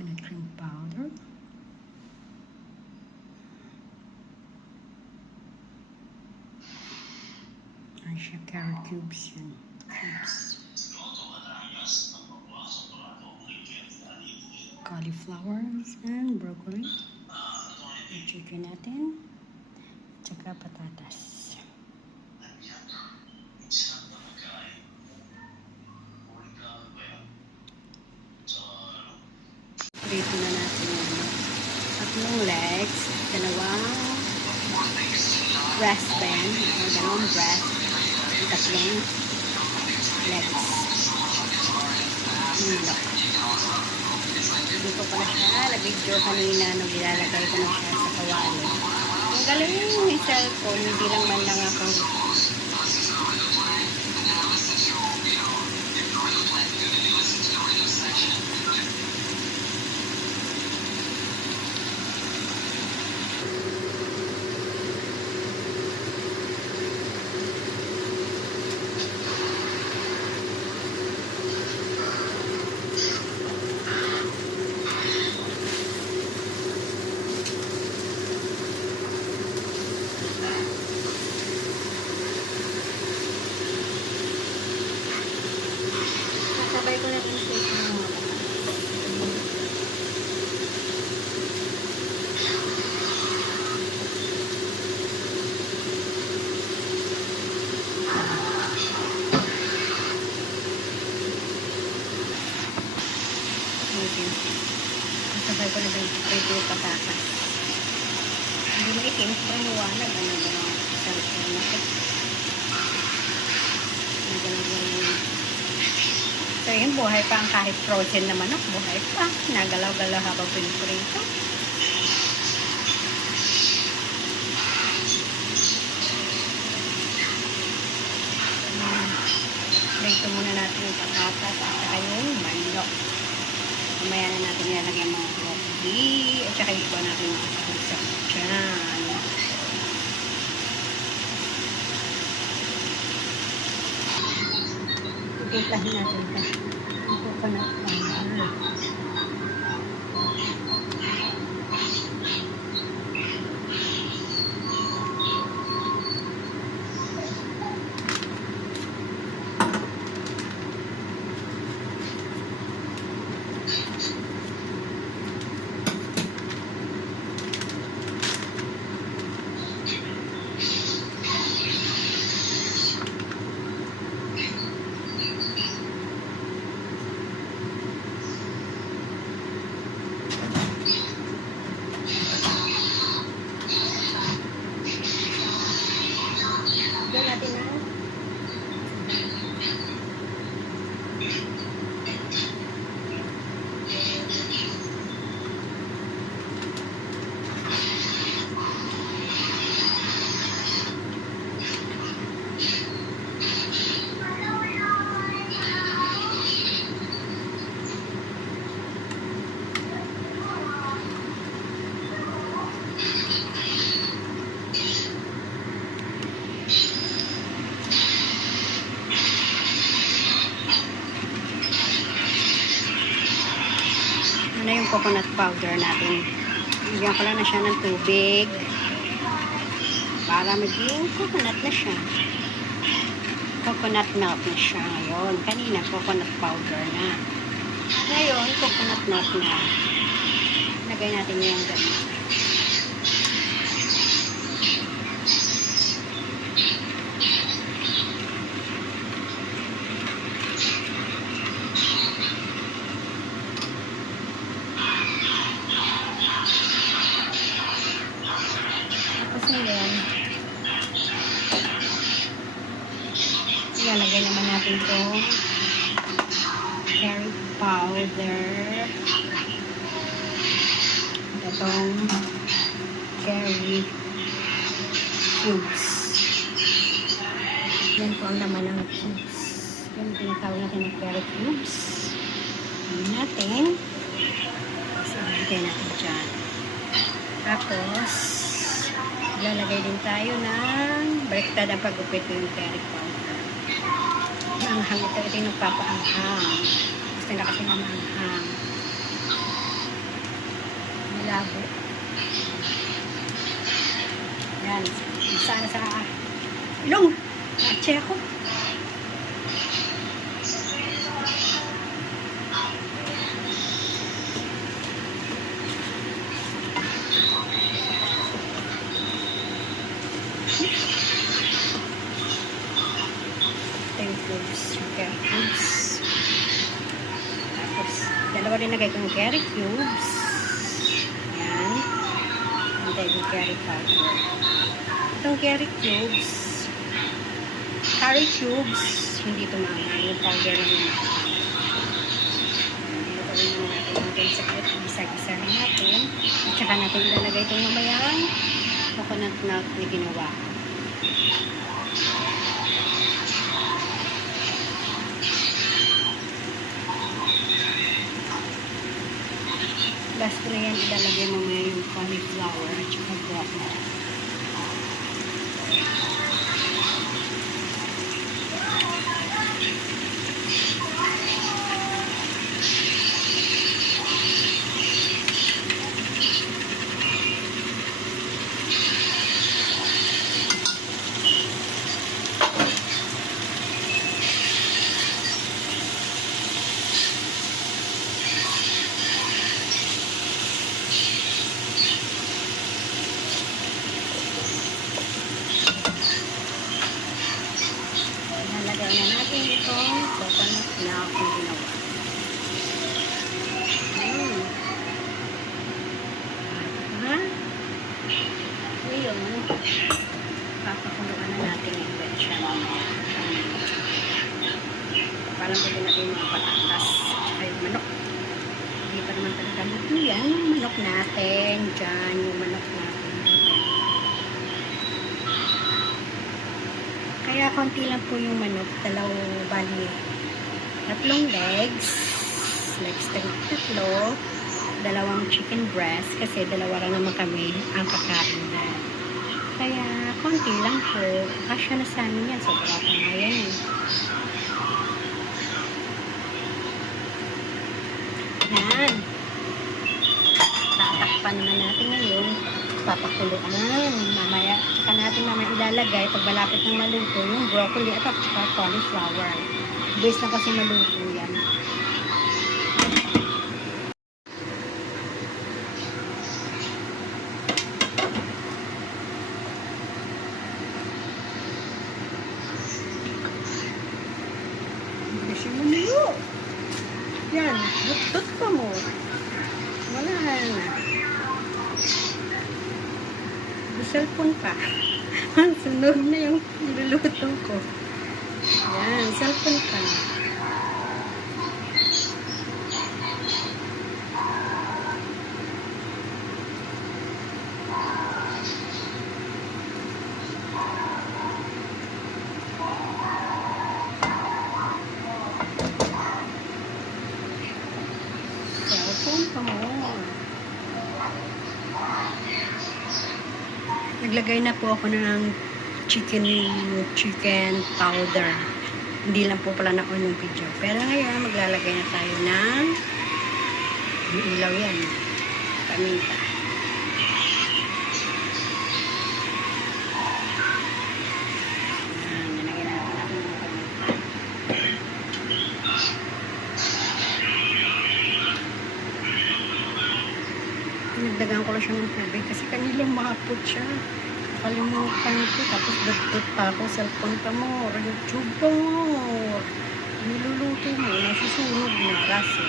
coconut cream powder. Ano siya? Carrot cubes yan. Cubes. Cauliflowers and broccoli. Yung chicken natin. Tsaka patatas. Prito na natin yung tatlong legs, dalawang breast pan, o dalawang breast, tatlong legs. Hindi ko pala siya na-video kanina nung ilalagay ko na siya sa kawali. Ang galing yung cellphone, hindi lang man lang ako sabay ko na i-shake ng mga sabay ko na i-prito yung patatas. Hindi na itim, pero liwanag. Ano ba ang cellphone na ito? So yun, buhay pa ang kahit frozen na manok, buhay pa. Nagalaw-galaw habang pinipirito. Prito muna natin yung patatas at saka yung manok. Mamaya na natin ilalagay mga broccoli at saka yung iba natin mga kakusap dyan. Iplahin natin ito. Ang coconut powder. Natin na yung coconut powder natin. Bigyan ko lang na siya ng tubig para maging coconut na siya. Coconut milk na siya ngayon. Kanina coconut powder na. Ngayon coconut milk na. Lagay natin yung ganun. Ilalagay naman natin itong carrot powder. Itong carrot cubes. Yan po ang laman ng cubes. Yan ang tinatawag natin ng carrot cubes. Yan natin. Ilagay natin dyan. Tapos, lalagay din tayo ng baliktad ang pagupit ng carrot powder. Maanghang ito. Ito yung nagpapaanghang. Gusto na kasi na maanghang. labo. Yan. Sana sa ilong. Nache ako. Cubes, yung carrot cubes. Tapos, dalawa din nagay kong carrot cubes. Yan. Hintay yung carrot powder. Itong carrot cubes, hindi ito maangan. Yung powder lang yung maangan. Ilagay na natin sa gisa-gisa natin. At saka natin ilalagay itong mamayang coconut milk na ginawa. Last ko na yan, ilalagay mo muna yung cauliflower at saka broccoli. Nalagay na natin itong coconut milk na ginawa. Ha? Ngayon, papakuluan na natin yung betcha mamaya. Parang pwede natin yung mga patatas at yung manok. Hindi pa naman talaga natin yan. Yung manok natin. Diyan, yung manok natin. Kaya konti lang po yung manok. Bali, tatlong legs. Tatlo. Dalawang chicken breast. Kasi dalawa lang naman kami ang kakain na. Kaya konti lang po. Kasya na sa amin yan. Sobra pa nga yan eh. Yan. Tatakpan naman natin ngayon. Papakuluan. Mamaya, saka natin mamaya ilalagay pag malapit ng maluto yung broccoli at saka cauliflower. Base na kasi maluto yan. Kasi maluto. Yan, dut-dut pa mo. Wala na. Cellphone pa. Sunod na yung niluluto ko. Yan, cellphone pa. Cellphone pa mo. Naglagay na po ako ng chicken powder. Hindi lang po pala na-on yung video. Pero ngayon, maglalagay na tayo ng ilaw yan. Paminta. Nilagay na natin ng paminta. Nagdagan ko lang siya ng tubig kasi kanila mahapot siya. Kalimutan ko. Tapos dot pa ako. Cellphone pa mo. YouTube pa mo. Niluluto mo. Nasusunog na. Rasa.